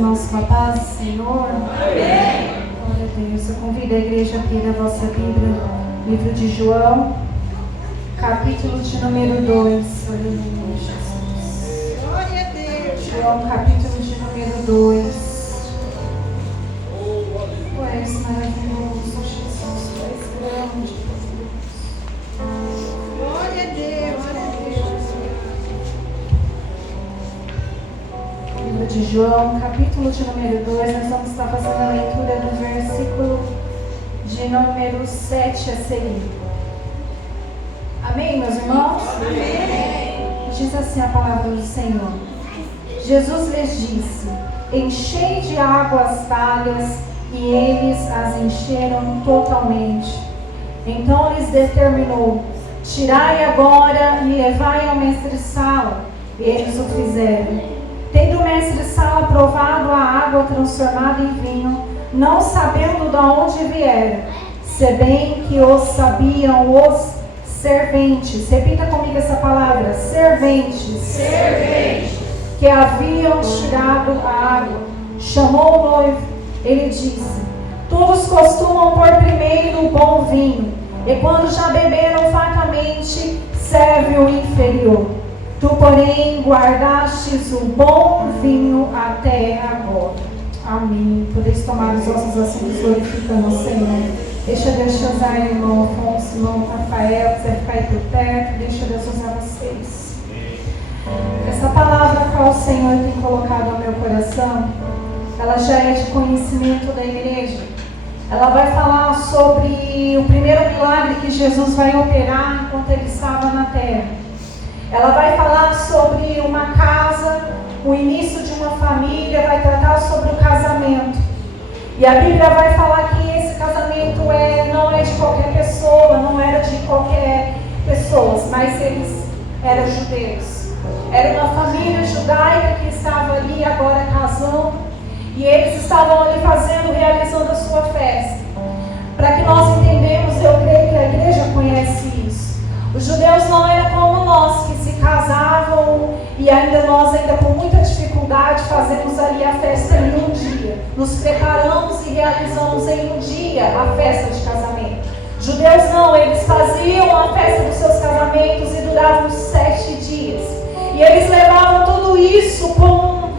irmãos com a paz do Senhor. Amém. Glória a Deus. Eu convido a igreja a abrir a vossa Bíblia, livro de João, capítulo de número 2. Aleluia, Jesus. Glória a Deus. João, capítulo de número 2. Tu és maravilhoso, Jesus. Tu és grande. Glória a Deus. Livro de João, capítulo de número 2, nós vamos estar fazendo a leitura do versículo de número 7 a seguir. Amém, meus irmãos? Amém. Diz assim a palavra do Senhor. Jesus lhes disse: enchei de água as talhas, e eles as encheram totalmente. Então lhes determinou: tirai agora e levai ao mestre-sala. E eles o fizeram. Tendo o mestre-sala provado a água transformada em vinho, não sabendo de onde viera, se bem que o sabiam os serventes. Repita comigo essa palavra: serventes. Serventes. Que haviam tirado a água. Chamou o noivo. Ele disse: todos costumam pôr primeiro o bom vinho, e quando já beberam fartamente, serve o inferior. Tu, porém, guardastes o bom vinho até agora. Amém. Podeis tomar os vossos assentos glorificando o Senhor. Deixa Deus te usar, irmão Afonso, irmão Rafael, quiser ficar aí por perto, deixa Deus usar vocês. Essa palavra que o Senhor tem colocado ao meu coração, ela já é de conhecimento da igreja. Ela vai falar sobre o primeiro milagre que Jesus vai operar enquanto ele estava na terra. Ela vai falar sobre uma casa, o início de uma família, vai tratar sobre o casamento. E a Bíblia vai falar que esse casamento não é de qualquer pessoa, não era de qualquer pessoa, mas eles eram judeus. Era uma família judaica que estava ali agora casando, e eles estavam ali realizando a sua festa. Para que nós entendamos, eu creio que a igreja conhece isso. Os judeus não eram como nós, que se casavam e nós com muita dificuldade fazemos ali a festa em um dia. Nos preparamos e realizamos em um dia a festa de casamento. Judeus não, eles faziam a festa dos seus casamentos e duravam 7 dias. E eles levavam tudo isso com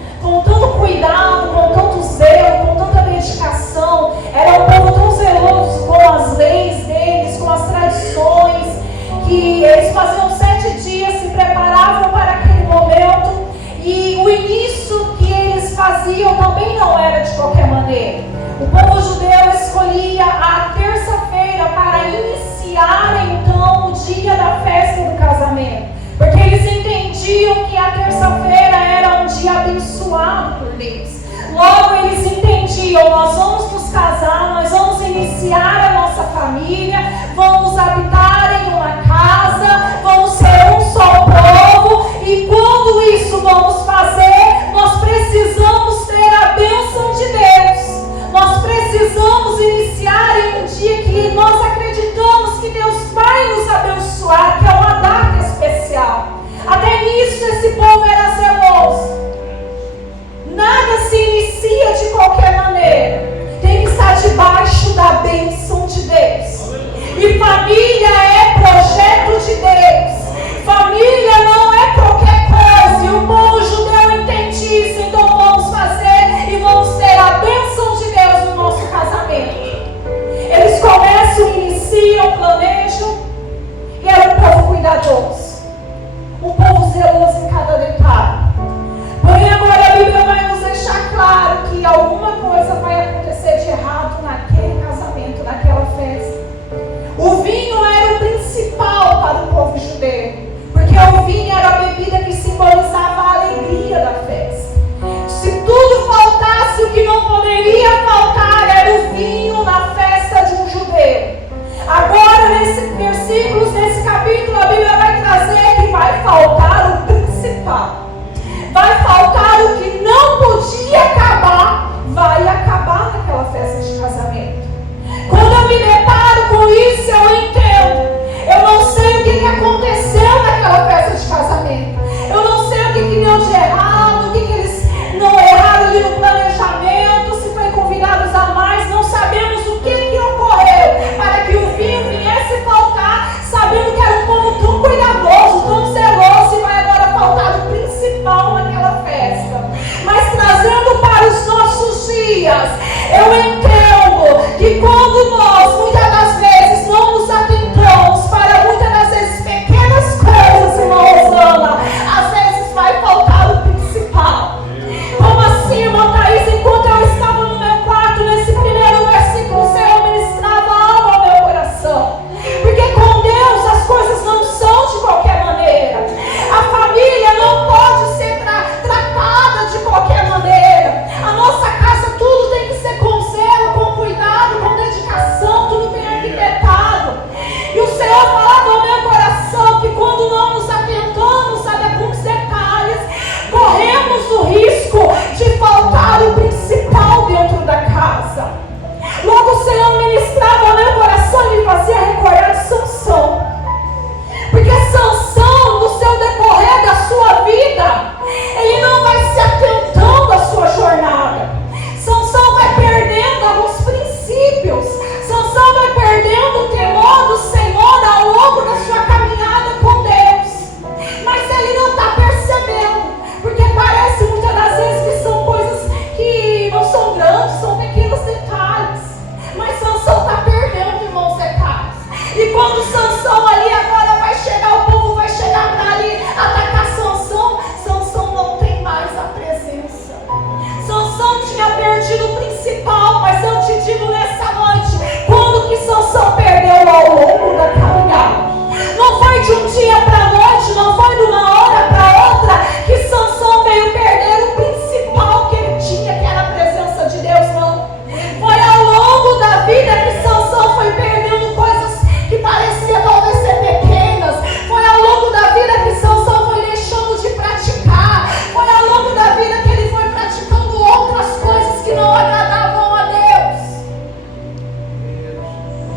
tanto cuidado, com tanto zelo, com tanta dedicação. Era um povo tão zeloso com as leis deles, com as tradições, que eles faziam 7 dias, se preparavam para aquele momento, e o início que eles faziam também não era de qualquer maneira. O povo judeu escolhia a terça-feira para iniciar então o dia da festa do casamento, porque eles entendiam que a terça-feira era um dia abençoado por Deus. Logo eles entendiam: nós vamos nos casar, nós vamos iniciar a nossa família, vamos habitar em uma casa, vamos ser um só povo, e quando isso vamos fazer, nós precisamos ter a bênção de Deus. Nós precisamos iniciar em um dia que nós acreditamos que Deus vai nos abençoar, que é uma data especial. Até nisso esse povo era o risco de faltar o principal dentro da casa. Logo o Senhor ministrava ao meu coração e me fazia recordar de Sansão. Porque Sansão, no seu decorrer da sua vida, ele não vai se atentando à sua jornada. Sansão vai perdendo alguns princípios. Sansão vai perdendo o temor do Senhor ao longo da sua caminhada com Deus. Mas ele não está percebendo, porque parece muitas das vezes que são coisas que não são grandes, são pequenos detalhes. Mas Sansão está perdendo, irmãos, detalhes. E quando Sansão ali agora vai chegar, o povo vai chegar para ali atacar Sansão, Sansão não tem mais a presença. Sansão tinha perdido o principal, mas eu te digo nessa noite, quando que Sansão perdeu ao longo da caminhada? Não foi de um dia para a noite, não foi de uma hora para outra que Sansão veio perder o principal que ele tinha, que era a presença de Deus, não. Foi ao longo da vida que Sansão foi perdendo coisas que pareciam talvez ser pequenas. Foi ao longo da vida que Sansão foi deixando de praticar. Foi ao longo da vida que ele foi praticando outras coisas que não agradavam a Deus.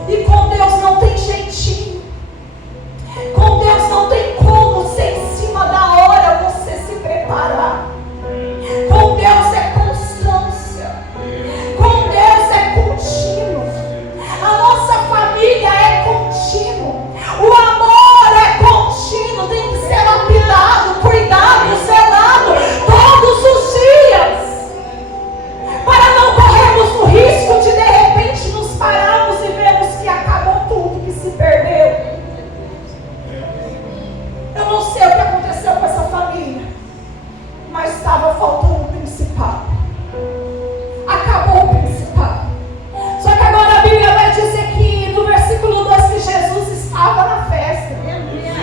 E com Deus não tem jeitinho. Com Deus não tem como ser em cima da hora você se preparar. Com Deus é constância. Com Deus é contínuo. A nossa família é contínuo. O amor é contínuo. Tem que ser lapidado, cuidado, zelado todos os dias, para não corrermos o risco de repente nos pararmos e vermos que acabou tudo, que se perdeu. Eu não sei o que aconteceu com essa família, mas estava faltando o principal. Acabou o principal. Só que agora a Bíblia vai dizer que no versículo 2 que Jesus estava na festa.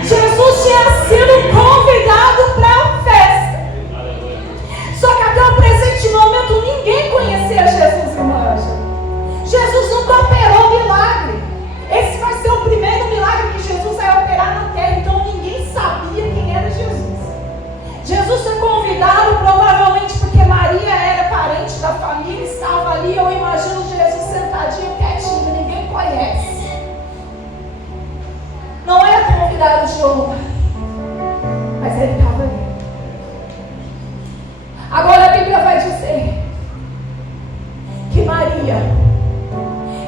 Jesus tinha sido convidado para a festa. Só que até o presente momento ninguém conhecia Jesus, irmã. Jesus nunca operou milagre. Esse vai ser o primeiro milagre que Jesus vai operar na terra. Então ninguém sabia quem era Jesus. Jesus foi convidado provavelmente porque Maria era parente da família, estava ali. Eu imagino Jesus sentadinho, quietinho, ninguém conhece. Não era convidado de honra, mas ele estava ali. Agora a Bíblia vai dizer que Maria,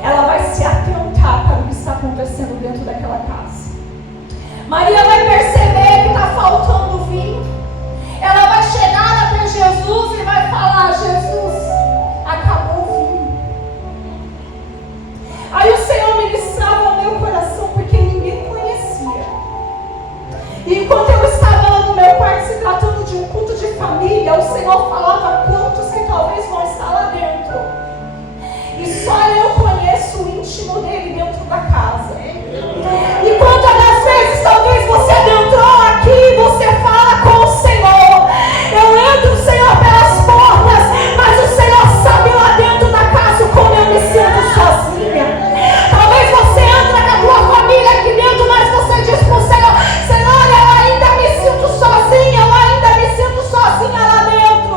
ela vai se atentar para o que está acontecendo dentro daquela casa. Maria vai perceber que está faltando vinho. Ela vai chegar até Jesus e vai falar: Jesus, acabou o vinho. Aí o Senhor ministrava ao meu coração, porque ninguém conhecia. E enquanto eu estava lá no meu quarto se tratando de um culto de família, o Senhor falava quantos que talvez vão estar lá dentro. E só eu conheço o íntimo dele dentro da casa. E quantas das vezes talvez você adentrou aqui e você fala com o Senhor: eu entro, Senhor, pelas portas, mas o Senhor sabe lá dentro da casa como eu me sinto sozinha. Talvez você entra com a tua família aqui dentro, mas você diz para o Senhor: Senhor, eu ainda me sinto sozinha, eu ainda me sinto sozinha lá dentro.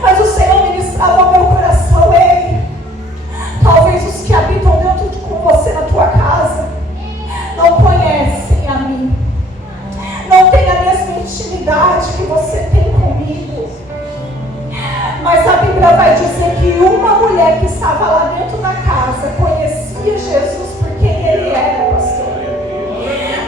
Mas o Senhor ministrava ao meu coração: ei, talvez os que habitam dentro com você na tua casa não conhecem a mim, não tem a mesma intimidade que você tem comigo. Mas a Bíblia vai dizer que uma mulher que estava lá dentro da casa conhecia Jesus por quem ele era, pastor.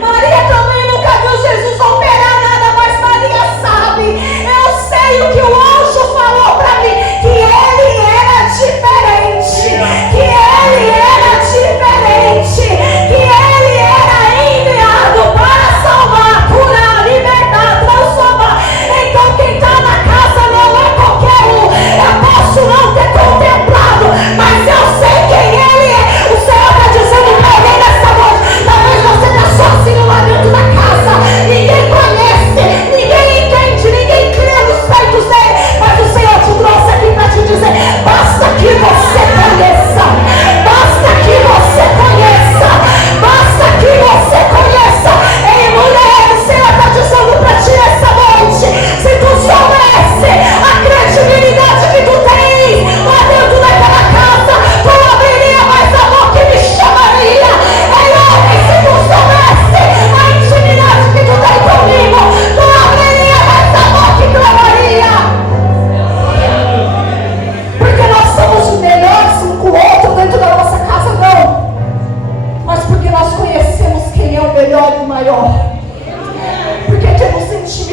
Maria também nunca viu Jesus operar nada, mas Maria sabe. Eu sei o que o anjo falou para mim, que ele era diferente, que ele era diferente, que ele era enviado para salvar, curar, libertar, transformar. Então quem está na casa não é qualquer um. Eu posso não ter contemplado, mas eu sei quem ele é. O Senhor está dizendo para mim nessa noite: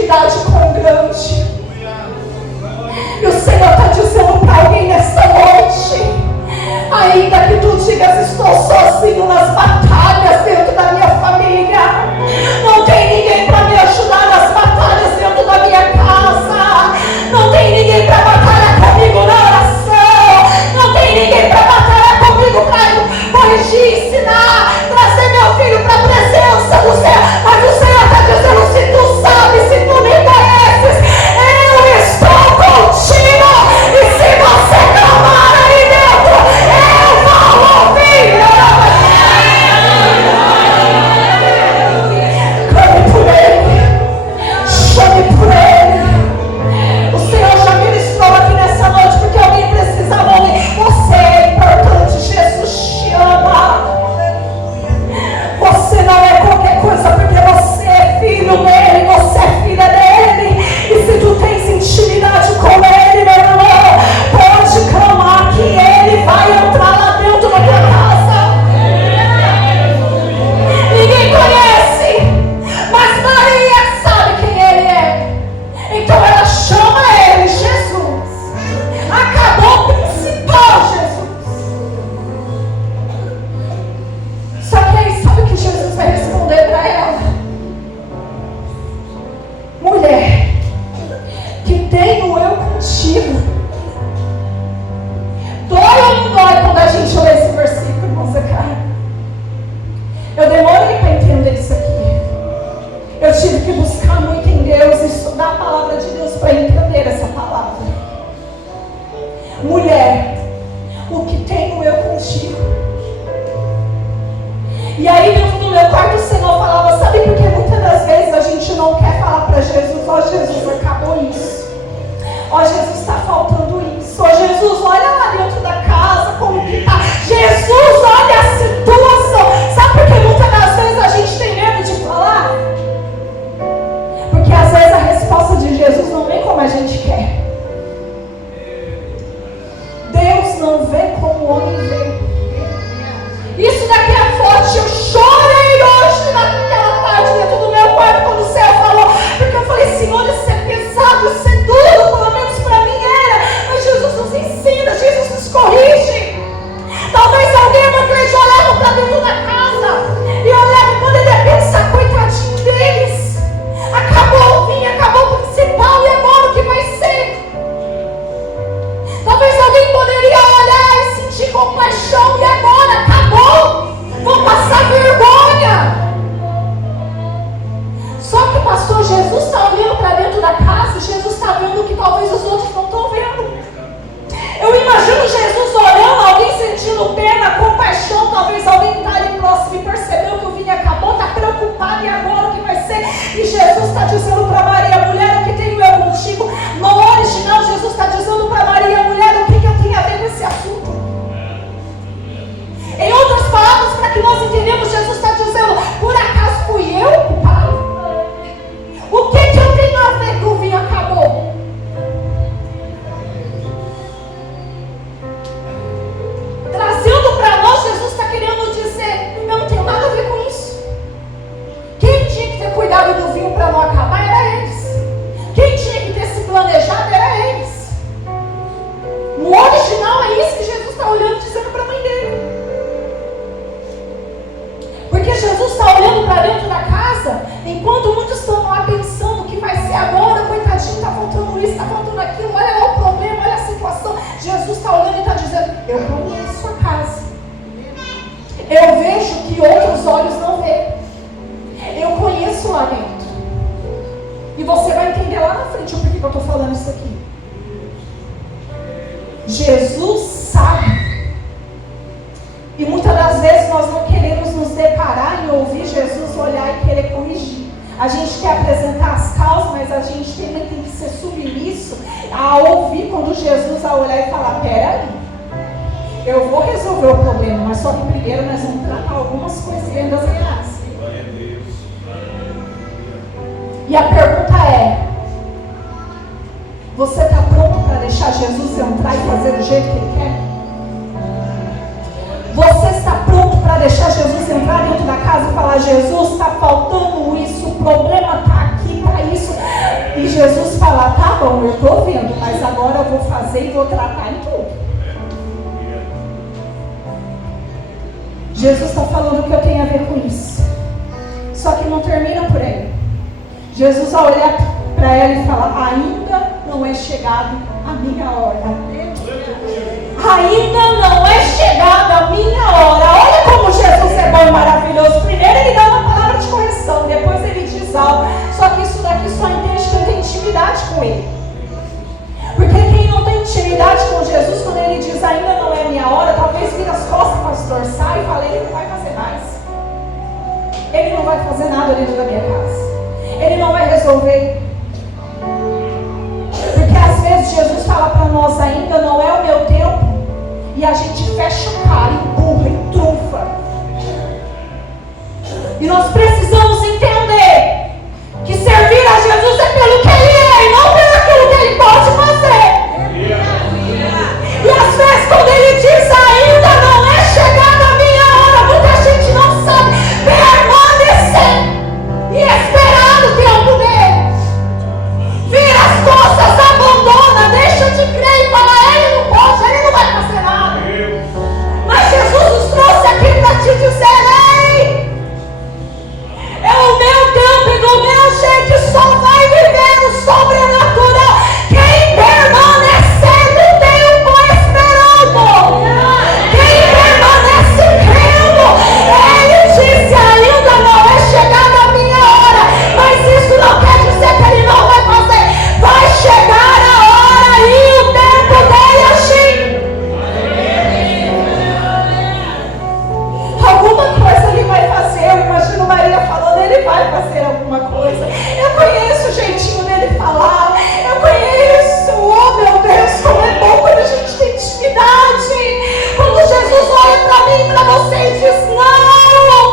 intimidade com o grande. E o Senhor está dizendo para alguém nesta noite: ainda que tu digas, estou sozinho nas batalhas dentro da minha família, não tem ninguém para me ajudar nas batalhas dentro da minha casa, não tem ninguém para batalhar comigo na oração, não tem ninguém para batalhar comigo para corrigir, ensinar, trazer meu filho para a presença do Senhor, mas o Senhor está dizendo: se tu sabes, se tu me conheces, eu estou contigo, e se você clamar aí dentro, eu vou ouvir. Clame por Ele, chame por Ele. O Senhor já ministrou aqui nessa noite, porque alguém precisava ouvir. Você é importante, Jesus te ama. Você não é qualquer coisa, porque você é filho dele, você é filha dele. E se tu tens intimidade com ele, meu irmão, pode clamar que ele vai entrar lá dentro da tua casa. Ninguém conhece, mas Maria sabe quem ele é. Então ela chama ele, Jesus. Acabou o principal, Jesus. Só que aí sabe o que Jesus vai responder para ela? Mulher, que tenho eu contigo. Dói ou não dói quando a gente lê esse versículo, irmão Zacarias? Eu demorei para entender isso aqui. Eu tive que buscar muito em Deus, estudar a palavra de Deus para entender essa palavra. Mulher, o que tenho eu contigo? E aí dentro do meu quarto o Senhor falava: sabe por que muitas das vezes a gente não quer falar para Jesus: ó Jesus, acabou isso, ó Jesus, está faltando isso, ó Jesus, olha lá dentro da casa como que está, Jesus, olha a situação. Sabe por que muitas das vezes a gente tem medo de falar? Porque às vezes a resposta de Jesus não vem como a gente quer. Deus não vê como o homem vê. Isso daqui é forte. Eu chorei hoje naquela tarde dentro do meu quarto quando o Senhor falou, porque eu falei: Senhor, isso é pesado, isso é duro, pelo menos para mim era, mas Jesus nos ensina, Jesus nos corrige. Talvez alguém na igreja olhava para dentro da casa e olhava e poderia pensar: coitadinho deles, acabou o vinho, acabou o principal, e agora o que vai ser? Talvez alguém poderia olhar e sentir compaixão: e agora? Acabou, vou passar vergonha. Só que o pastor Jesus está olhando para dentro da casa, Jesus está vendo o que talvez os outros não estão vendo. Eu imagino Jesus olhando, alguém sentindo pena, compaixão, talvez alguém que está ali próximo e percebeu que o vinho acabou, está preocupado: e agora o que vai ser? E Jesus está dizendo para Maria: mulher, o que tenho eu contigo? No original, Jesus está dizendo para Maria: mulher, o que eu tenho a ver com esse assunto? Em outras palavras, para que nós entendamos, Jesus está dizendo: por acaso fui eu o culpado? O que eu tenho a ver que o vinho acabou? Trazendo para nós, Jesus está querendo dizer: eu não tenho nada a ver com isso. Quem tinha que ter cuidado do vinho para não acabar era eles. Quem tinha que ter se planejado era eles. No original é isso que Jesus está olhando, dizendo para a mãe dele. Porque Jesus está olhando para dentro da casa, enquanto muitos estão lá pensando: o que vai ser agora? Coitadinho, está faltando isso, está faltando aquilo, olha lá o problema, olha a situação. Jesus está olhando e está dizendo: eu conheço a casa, eu vejo que outros olhos não veem, eu conheço lá dentro. E você vai entender lá na frente o porquê que eu estou falando isso aqui. Jesus sabe. E muitas das vezes nós não queremos nos deparar e ouvir Jesus olhar e querer corrigir. A gente quer apresentar as causas, mas a gente também tem que ser submisso a ouvir quando Jesus vai olhar e falar: peraí, eu vou resolver o problema, mas só que primeiro nós vamos tratar algumas coisas dentro das crianças. E a pergunta é: você está pronto para deixar Jesus entrar e fazer do jeito que Ele quer? Você está pronto para deixar Jesus entrar dentro da casa e falar: Jesus, está faltando isso, o problema está aqui, está isso. eu estou vendo, mas agora eu vou fazer e vou tratar em tudo. Jesus está falando que eu tenho a ver com isso. Só que não termina por aí. Jesus vai olhar para ela e falar: ainda não é chegado a minha hora. Ainda não é chegada a minha hora. Olha como Jesus é bom e maravilhoso. Primeiro ele dá uma palavra de correção, depois ele diz algo. Só que isso daqui só entende quem tem intimidade com ele. Porque quem não tem intimidade com Jesus, quando ele diz ainda não é minha hora, talvez vira as costas para se torçar e fala: ele não vai fazer mais. Ele não vai fazer nada dentro da minha casa. Ele não vai resolver. Porque às vezes Jesus fala para nós: ainda não é o meu tempo. E a gente fecha o cara, empurra, entrufa. E nós precisamos entender que servir a Jesus é pelo que Ele é e não pelo aquilo que Ele pode fazer. E às vezes quando Ele diz ainda não é chegada a minha hora, muita gente não sabe permanecer e esperar o tempo dele. Vira as costas, abandona, deixa de crer e fala: ele não pode, ele não vai fazer nada. Mas Jesus nos trouxe aqui para te dizer: ei, é o meu tempo e do meu jeito, só vai viver o sobrenatural quem permanecer no tempo esperando, quem permanece crendo. Ele disse: ainda não é chegada a minha hora, mas isso não quer dizer que ele não vai fazer. Vai chegar a hora e o tempo dele agir. Alguma coisa ele vai fazer. Eu imagino Maria falando: ele vai fazer alguma coisa. Eu conheço o jeitinho dele falar. Eu conheço, oh meu Deus, como é bom quando a gente tem intimidade. Quando Jesus olha para mim e para você e diz não,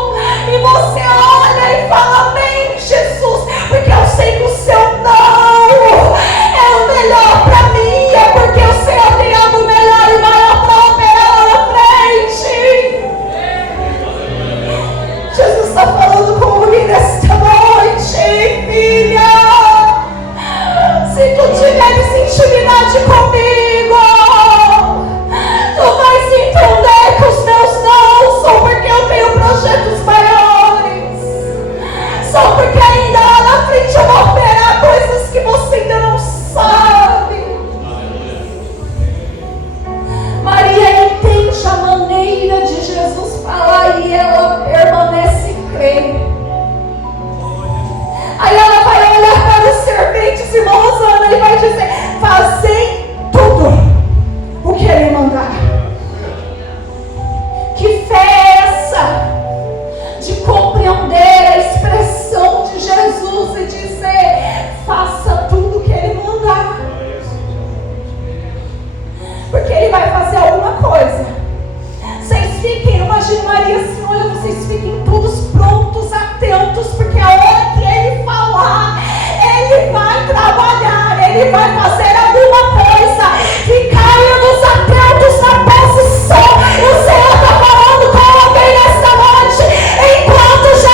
e você olha e fala: amém, Jesus, porque eu sei que o seu não é o melhor para mim, é porque o Senhor tem algo melhor e maior para operar lá na frente. Jesus está falando comigo nesta noite: filha, se tu tiveres intimidade comigo, tu vais entender que os meus não são porque eu tenho projetos maiores, só porque ainda lá na frente eu vou operar coisas que você ainda não sabe. Maria entende a maneira de Jesus falar e ela permanece crendo. Aí ela vai olhar para os serventes e Rosana e vai dizer: fazem tudo o que ele mandar. Que fé é essa de compreender a expressão de Jesus e dizer: faça tudo o que ele mandar. Porque ele vai fazer alguma coisa. Vocês fiquem, imagina Maria assim: olha, vocês fiquem todos prontos, atentos, porque a hora que ele falar, ele vai trabalhar, ele vai fazer